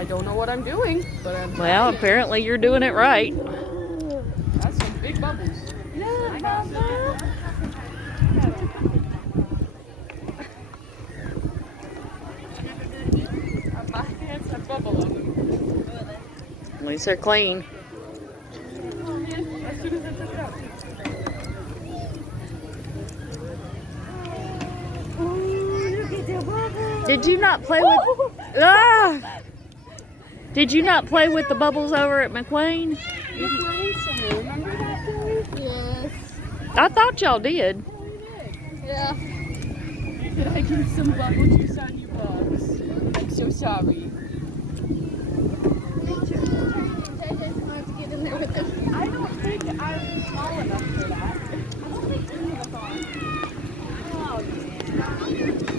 I don't know what I'm doing, but I'm Well, apparently you're doing it right. That's some big bubbles. Yeah, I got Mama. my hands have bubble on them. At least they're clean. As soon as I took it out. Did you not play with... Ah! Did you not play with the bubbles over at McWayne? Remember that day? Yes. I thought y'all did. Yeah. Did I do some bubble juice on you bugs? I'm so sorry. Get in there with them. I don't think I'm small enough for that. I don't think any of us are. Oh,